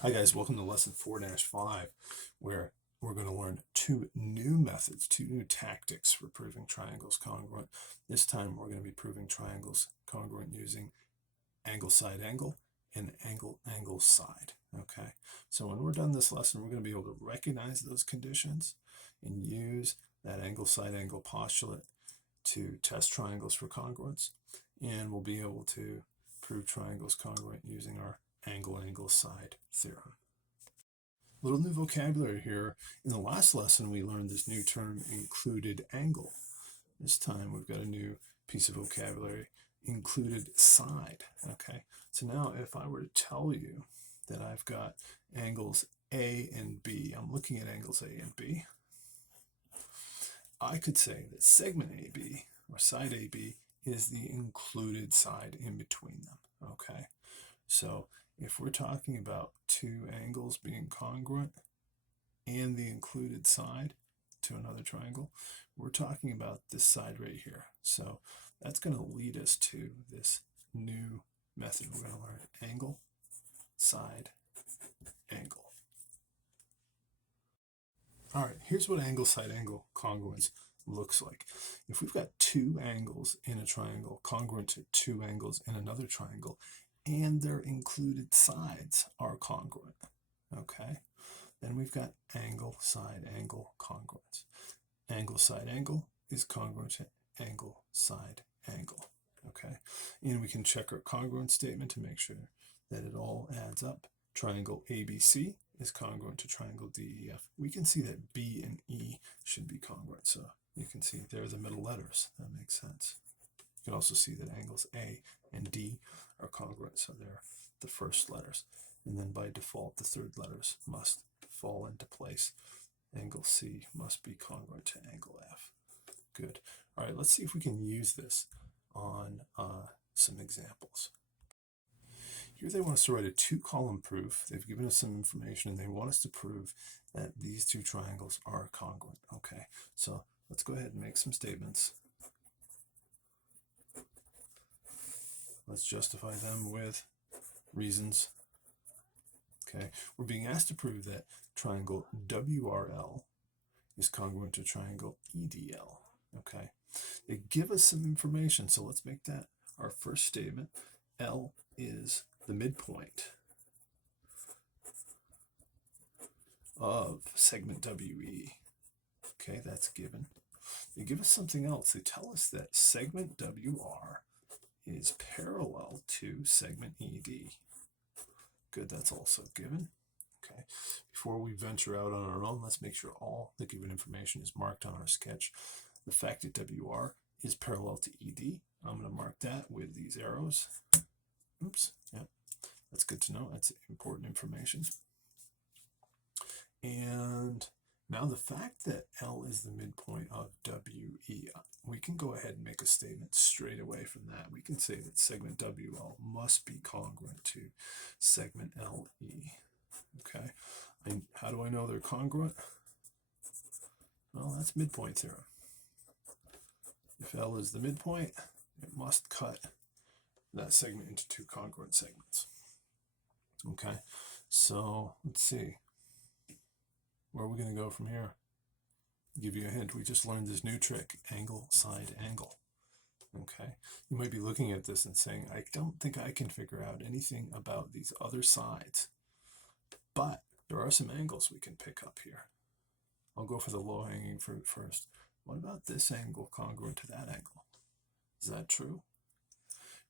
Hi guys, welcome to lesson 4-5, where we're going to learn two new methods, two new tactics for proving triangles congruent. This time we're going to be proving triangles congruent using angle side angle and angle angle side. Okay, so when we're done this lesson, we're going to be able to recognize those conditions and use that angle side angle postulate to test triangles for congruence, and we'll be able to prove triangles congruent using our angle angle side theorem. Little new vocabulary here. In the last lesson, we learned this new term, included angle. This time, we've got a new piece of vocabulary, included side. Okay, so now if I were to tell you that I've got angles A and B, I'm looking at angles A and B, I could say that segment AB, or side AB, is the included side in between them. Okay, so if we're talking about two angles being congruent and the included side to another triangle, we're talking about this side right here. So that's going to lead us to this new method. We're going to learn angle, side, angle. All right, here's what angle side angle congruence looks like. If we've got two angles in a triangle congruent to two angles in another triangle, and their included sides are congruent, okay, then we've got angle side angle congruence. Angle side angle is congruent to angle side angle, okay, and we can check our congruence statement to make sure that it all adds up. Triangle ABC is congruent to triangle DEF. We can see that B and E should be congruent, so you can see they're the middle letters. That makes sense. You can also see that angles A and D are congruent, so they're the first letters. And then by default, the third letters must fall into place. Angle C must be congruent to angle F. Good. All right, let's see if we can use this on some examples. Here they want us to write a two-column proof. They've given us some information and they want us to prove that these two triangles are congruent. Okay, so let's go ahead and make some statements. Let's justify them with reasons. Okay, we're being asked to prove that triangle WRL is congruent to triangle EDL. Okay, they give us some information, so let's make that our first statement. L is the midpoint of segment WE. Okay, that's given. They give us something else. They tell us that segment WR is parallel to segment ED. Good, that's also given. Okay, before we venture out on our own, let's make sure all the given information is marked on our sketch. The fact that WR is parallel to ED, I'm going to mark that with these arrows. Oops, yeah, that's good to know. That's important information. And now the fact that L is the midpoint of WE, we can go ahead and make a statement straight away from that. We can say that segment WL must be congruent to segment LE. Okay, and how do I know they're congruent? Well, that's midpoint theorem. If L is the midpoint, it must cut that segment into two congruent segments. Okay, so let's see. Where are we going to go from here? I'll give you a hint. We just learned this new trick, angle side angle. Okay, you might be looking at this and saying, I don't think I can figure out anything about these other sides, but there are some angles we can pick up here. I'll go for the low-hanging fruit first. What about this angle congruent to that angle? Is that true?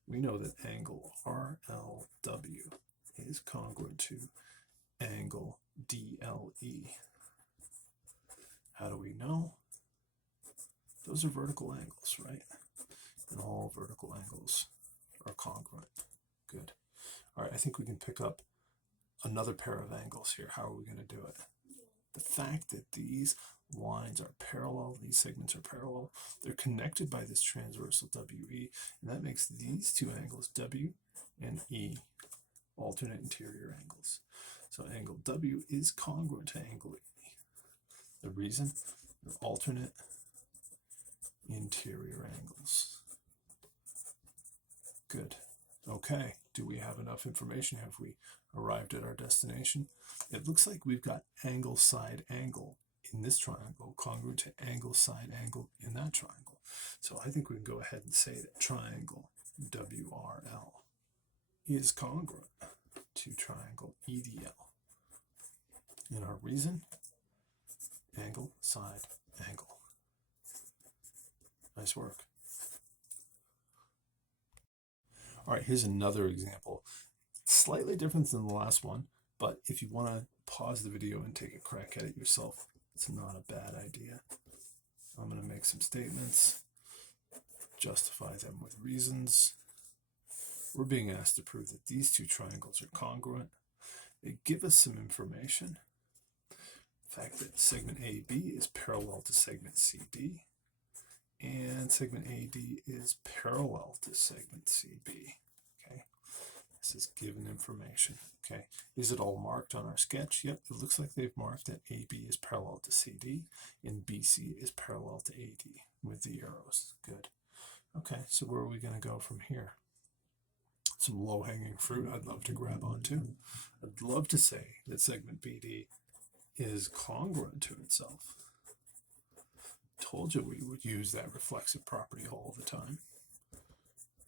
We know that angle RLW is congruent to angle DLE. How do we know? Those are vertical angles, right? And all vertical angles are congruent. Good. All right, I think we can pick up another pair of angles here. How are we going to do it? The fact that these lines are parallel, these segments are parallel, they're connected by this transversal WE, and that makes these two angles, W and E, alternate interior angles. So angle W is congruent to angle E. The reason? They're alternate interior angles. Good. Okay, Do we have enough information? Have we arrived at our destination? It looks like we've got angle side angle in this triangle congruent to angle side angle in that triangle. So I think we can go ahead and say that triangle WRL is congruent to triangle EDL. And our reason? Angle side angle. Nice work. All right, here's another example. Slightly different than the last one, but if you want to pause the video and take a crack at it yourself, it's not a bad idea. I'm going to make some statements, justify them with reasons. We're being asked to prove that these two triangles are congruent. They give us some information. The fact that segment AB is parallel to segment CD, and segment AD is parallel to segment CB. Okay, this is given information. Okay, is it all marked on our sketch? Yep, it looks like they've marked that AB is parallel to CD and BC is parallel to AD with the arrows. Good. Okay, so where are we going to go from here? Some low-hanging fruit I'd love to grab onto. I'd love to say that segment BD is congruent to itself. Told you we would use that reflexive property all the time.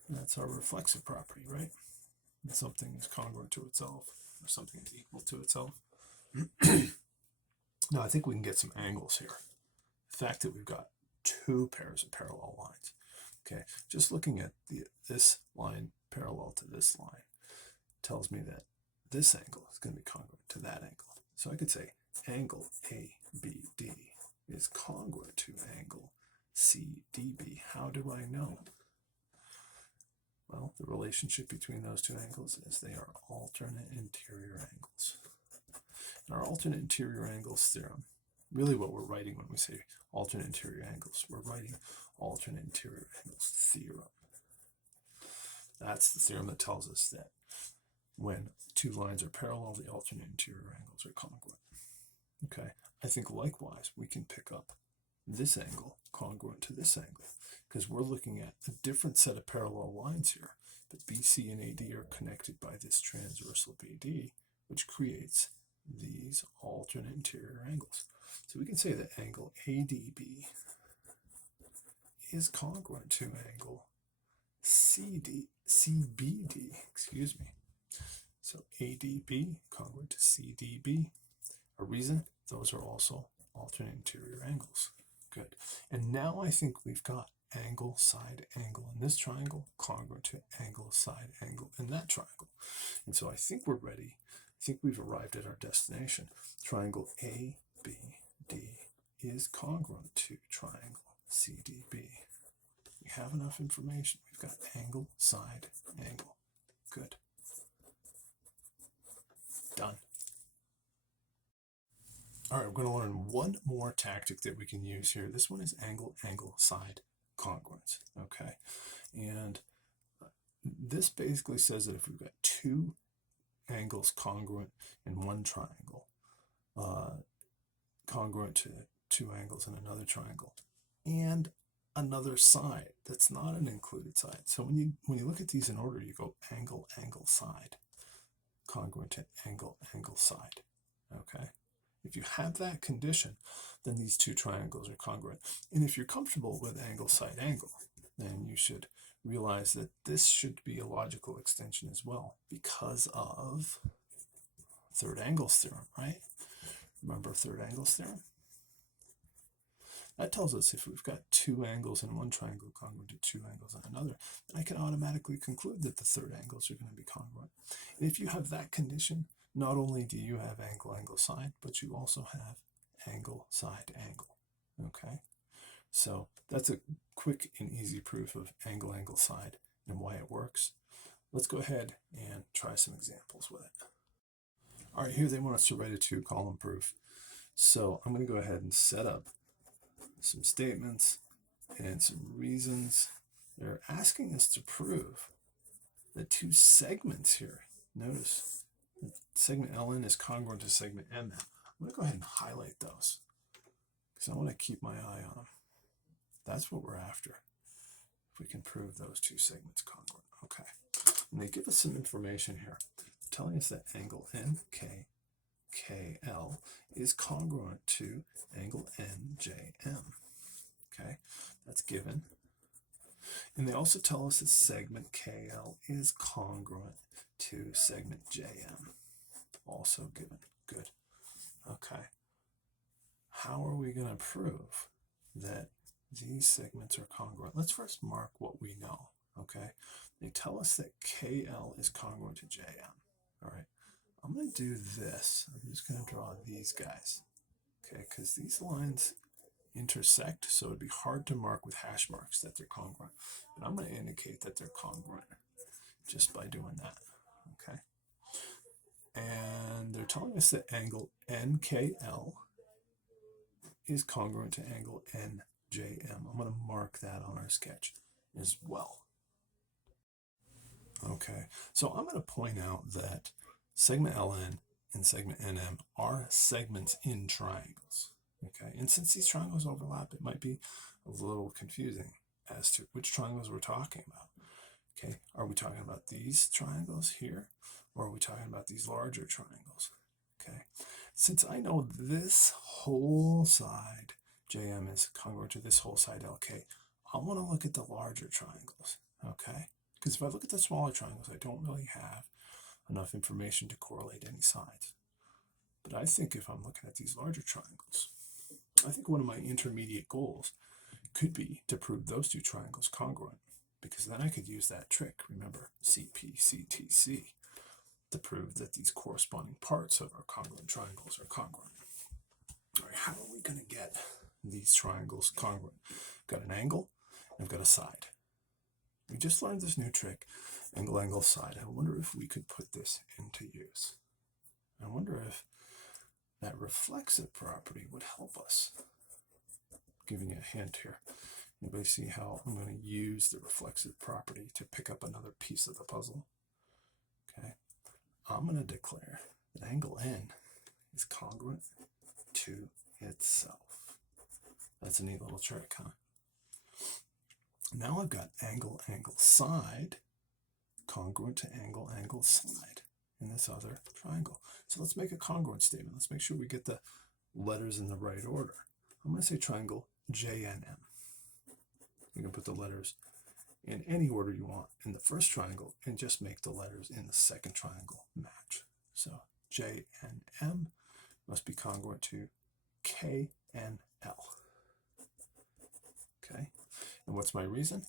That's our reflexive property, right? When something is congruent to itself, or something is equal to itself. Now I think we can get some angles here. The fact that we've got two pairs of parallel lines. Okay, just looking at this line parallel to this line tells me that this angle is going to be congruent to that angle. So I could say angle ABD is congruent to angle CDB. How do I know? Well, the relationship between those two angles is they are alternate interior angles. And our alternate interior angles theorem, really what we're writing when we say alternate interior angles, we're writing alternate interior angles theorem. That's the theorem that tells us that when two lines are parallel, the alternate interior angles are congruent. Okay, I think likewise we can pick up this angle congruent to this angle because we're looking at a different set of parallel lines here, but BC and AD are connected by this transversal BD, which creates these alternate interior angles. So we can say that angle ADB is congruent to angle CBD, excuse me. So ADB congruent to CDB. A reason? Those are also alternate interior angles. Good. And now I think we've got angle side angle in this triangle congruent to angle side angle in that triangle. And so I think we're ready. I think we've arrived at our destination. Triangle ABD is congruent to triangle CDB. We have enough information. We've got angle side angle. Good. Done. All right, we're going to learn one more tactic that we can use here. This one is angle side congruence. Okay, and this basically says that if we've got two angles congruent in one triangle, congruent to two angles in another triangle, and another side that's not an included side. So when you look at these in order, you go angle side, congruent to angle side. Okay. If you have that condition, then these two triangles are congruent. And if you're comfortable with angle side angle, then you should realize that this should be a logical extension as well because of third angles theorem, right? Remember third angles theorem? That tells us if we've got two angles in one triangle congruent to two angles in another, then I can automatically conclude that the third angles are going to be congruent. And if you have that condition, not only do you have angle side, but you also have angle side angle. Okay, so that's a quick and easy proof of angle side and why it works. Let's go ahead and try some examples with it. All right, here they want us to write a 2-column proof. So I'm going to go ahead and set up some statements and some reasons. They're asking us to prove the two segments here. Notice segment LN is congruent to segment MN. I'm going to go ahead and highlight those because I want to keep my eye on them. That's what we're after. If we can prove those two segments congruent. Okay. And they give us some information here, telling us that angle NKKL is congruent to angle NJM. Okay, that's given. And they also tell us that segment KL is congruent to segment JM. Also given. Good. Okay. How are we going to prove that these segments are congruent? Let's first mark what we know. Okay. They tell us that KL is congruent to JM. All right. I'm going to do this. I'm just going to draw these guys. Okay. Because these lines intersect, so it'd be hard to mark with hash marks that they're congruent. But I'm going to indicate that they're congruent just by doing that. Okay. And they're telling us that angle NKL is congruent to angle NJM. I'm going to mark that on our sketch as well. Okay, so I'm going to point out that segment LN and segment NM are segments in triangles. Okay, and since these triangles overlap, it might be a little confusing as to which triangles we're talking about. Okay, are we talking about these triangles here, or are we talking about these larger triangles? Okay, since I know this whole side JM is congruent to this whole side LK, I want to look at the larger triangles. Okay, because if I look at the smaller triangles, I don't really have enough information to correlate any sides. But I think if I'm looking at these larger triangles, I think one of my intermediate goals could be to prove those two triangles congruent, because then I could use that trick, remember, CP/CTC, to prove that these corresponding parts of our congruent triangles are congruent. All right, how are we going to get these triangles congruent? I've got an angle, and I've got a side. We just learned this new trick, angle, angle, side. I wonder if we could put this into use. I wonder if that reflexive property would help us. Giving you a hint here. Anybody see how I'm going to use the reflexive property to pick up another piece of the puzzle? Okay. I'm going to declare that angle N is congruent to itself. That's a neat little trick, huh? Now I've got angle, angle, side congruent to angle, angle, side in this other triangle. So let's make a congruent statement. Let's make sure we get the letters in the right order. I'm going to say triangle JNM. You can put the letters in any order you want in the first triangle and just make the letters in the second triangle match. So JNM must be congruent to KNL. Okay, and what's my reason?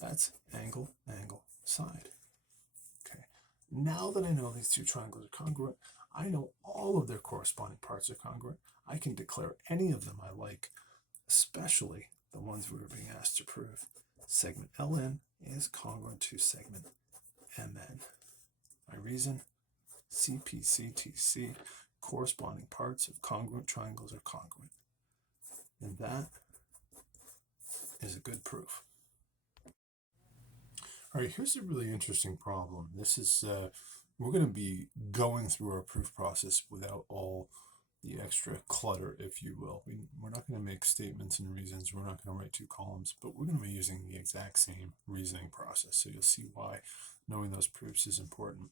That's angle, angle, side. Okay, now that I know these two triangles are congruent, I know all of their corresponding parts are congruent. I can declare any of them I like, especially the ones we were being asked to prove. Segment LN is congruent to segment MN. My reason? CP/CTC, corresponding parts of congruent triangles are congruent. And that is a good proof. All right, here's a really interesting problem. This is, we're going to be going through our proof process without all the extra clutter, if you will. We're not going to make statements and reasons. We're not going to write two columns, but we're going to be using the exact same reasoning process. So you'll see why knowing those proofs is important.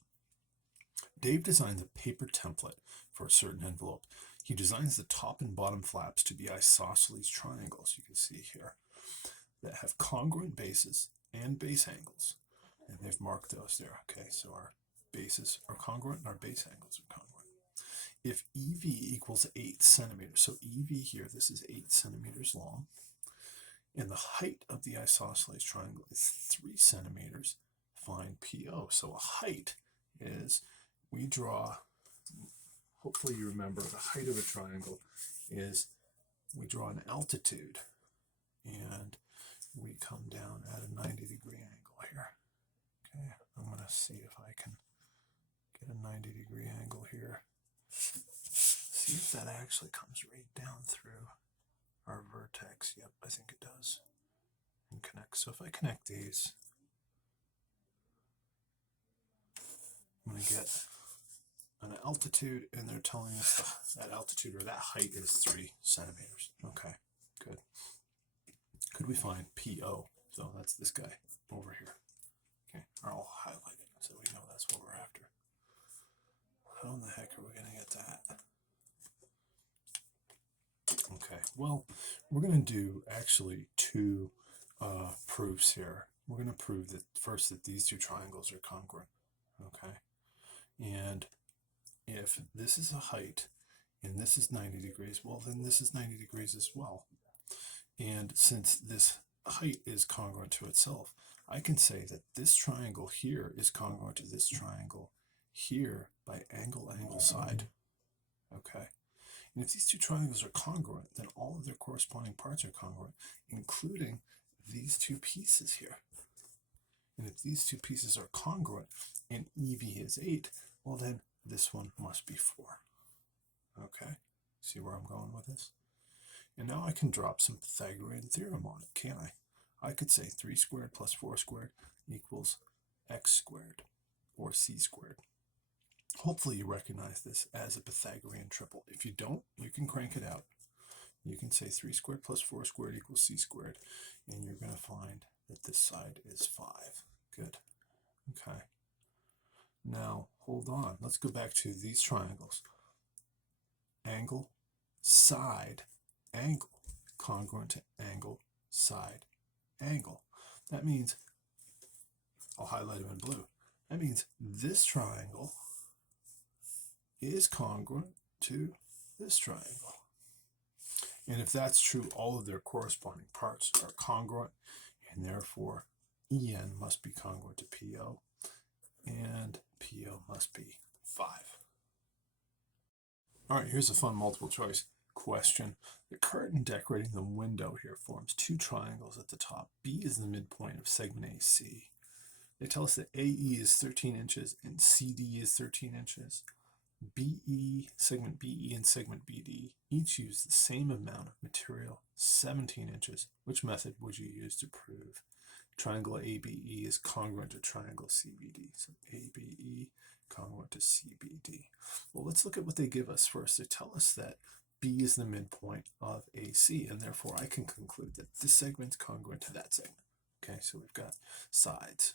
Dave designs a paper template for a certain envelope. He designs the top and bottom flaps to be isosceles triangles, you can see here, that have congruent bases and base angles. And they've marked those there. Okay, so our bases are congruent and our base angles are congruent. If EV equals 8 centimeters, so EV here, this is 8 centimeters long, and the height of the isosceles triangle is 3 centimeters, find PO. So a height is, we draw, hopefully you remember, the height of a triangle is, we draw an altitude, and we come down at a 90-degree angle here. Okay, I'm going to see if I can get a 90-degree angle here. See if that actually comes right down through our vertex. Yep, I think it does. And connect. So if I connect these, I'm going to get an altitude, and they're telling us that altitude or that height is 3 centimeters. Okay, good. Could we find PO? So that's this guy over here. Okay, I'll highlight it. How in the heck are we going to get that? Okay, well, we're going to do actually two proofs here. We're going to prove that first that these two triangles are congruent. Okay, and if this is a height and this is 90 degrees, well, then this is 90 degrees as well. And since this height is congruent to itself, I can say that this triangle here is congruent to this triangle here by angle, angle, side. Okay. And if these two triangles are congruent, then all of their corresponding parts are congruent, including these two pieces here. And if these two pieces are congruent and EV is 8, well, then this one must be 4. Okay. See where I'm going with this? And now I can drop some Pythagorean theorem on it, can't I? I could say 3 squared plus 4 squared equals x squared, or c squared. Hopefully you recognize this as a Pythagorean triple. If you don't, you can crank it out. You can say 3 squared plus 4 squared equals c squared, and you're going to find that this side is 5. Good. Okay. Now, hold on. Let's go back to these triangles. Angle, side, angle, congruent to angle, side, angle. That means, I'll highlight them in blue. That means this triangle is congruent to this triangle. And if that's true, all of their corresponding parts are congruent, and therefore EN must be congruent to PO, and PO must be 5. All right, here's a fun multiple choice question. The curtain decorating the window here forms two triangles at the top. B is the midpoint of segment AC. They tell us that AE is 13 inches and CD is 13 inches. segment BE and segment BD each use the same amount of material, 17 inches. Which method would you use to prove triangle ABE is congruent to triangle CBD? So ABE congruent to CBD. Well, let's look at what they give us first. They tell us that B is the midpoint of AC, and therefore I can conclude that this segment is congruent to that segment. Okay, so we've got sides.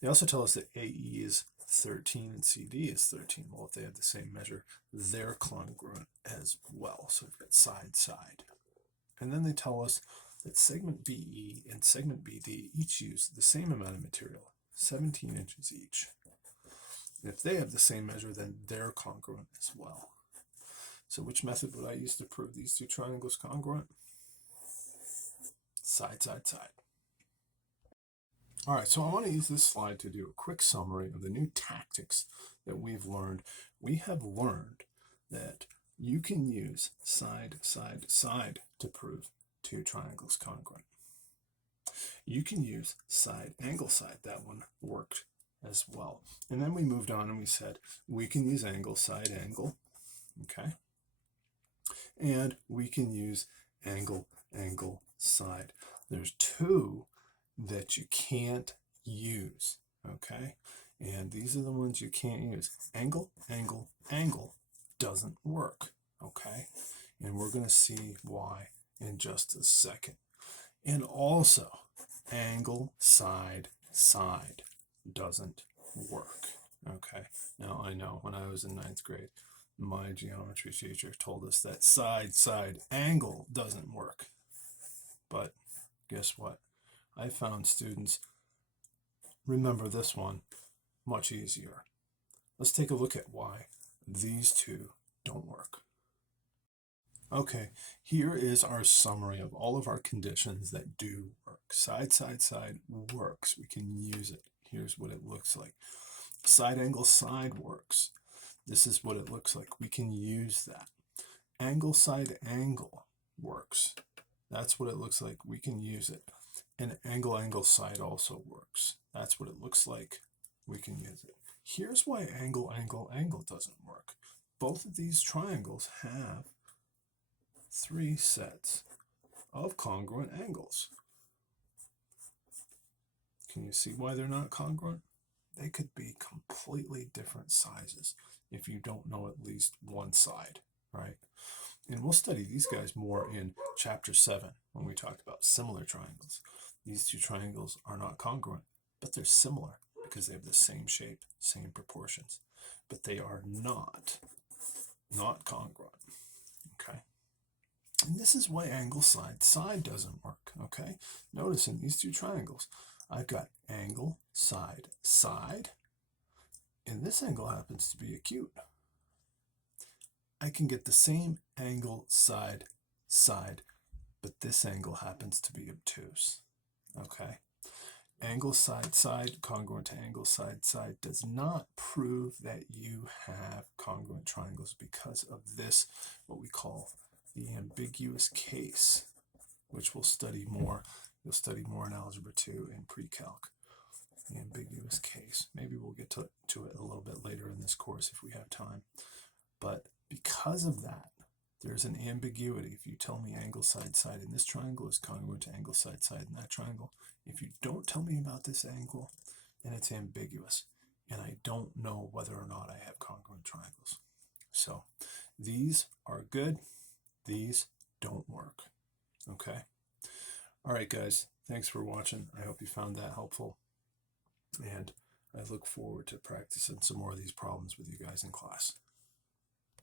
They also tell us that AE is 13 and CD is 13. Well, if they have the same measure, they're congruent as well. So we've got side, side. And then they tell us that segment BE and segment BD each use the same amount of material, 17 inches each. And if they have the same measure, then they're congruent as well. So which method would I use to prove these two triangles congruent? Side, side, side. All right, so I want to use this slide to do a quick summary of the new tactics that we've learned. We have learned that you can use side, side, side to prove two triangles congruent. You can use side, angle, side. That one worked as well. And then we moved on and we said we can use angle, side, angle. Okay. And we can use angle, angle, side. There's two that you can't use, okay? And these are the ones you can't use. Angle, angle, angle doesn't work, okay? And we're going to see why in just a second. And also, angle, side, side doesn't work, okay? Now, I know when I was in 9th grade, my geometry teacher told us that side, side, angle doesn't work. But guess what? I found students remember this one much easier. Let's take a look at why these two don't work. Okay, here is our summary of all of our conditions that do work. Side, side, side works. We can use it. Here's what it looks like. Side, angle, side works. This is what it looks like. We can use that. Angle, side, angle works. That's what it looks like. We can use it. And angle, angle, side also works. That's what it looks like. We can use it. Here's why angle, angle, angle doesn't work. Both of these triangles have 3 sets of congruent angles. Can you see why they're not congruent? They could be completely different sizes if you don't know at least one side, right? And we'll study these guys more in chapter 7 when we talked about similar triangles. These two triangles are not congruent, but they're similar because they have the same shape, same proportions. but they are not congruent. Okay. And this is why angle side side doesn't work. Okay. Notice in these two triangles, I've got angle side side, and this angle happens to be acute. I can get the same angle side side, but this angle happens to be obtuse. Okay. Angle side side congruent to angle side side does not prove that you have congruent triangles because of this, what we call the ambiguous case, which we'll study more. You'll study more in Algebra 2 and pre-calc. The ambiguous case. Maybe we'll get to it a little bit later in this course if we have time. But because of that, there's an ambiguity. If you tell me angle side side in this triangle is congruent to angle side side in that triangle, if you don't tell me about this angle, then it's ambiguous. And I don't know whether or not I have congruent triangles. So these are good. These don't work. Okay. All right, guys. Thanks for watching. I hope you found that helpful. And I look forward to practicing some more of these problems with you guys in class.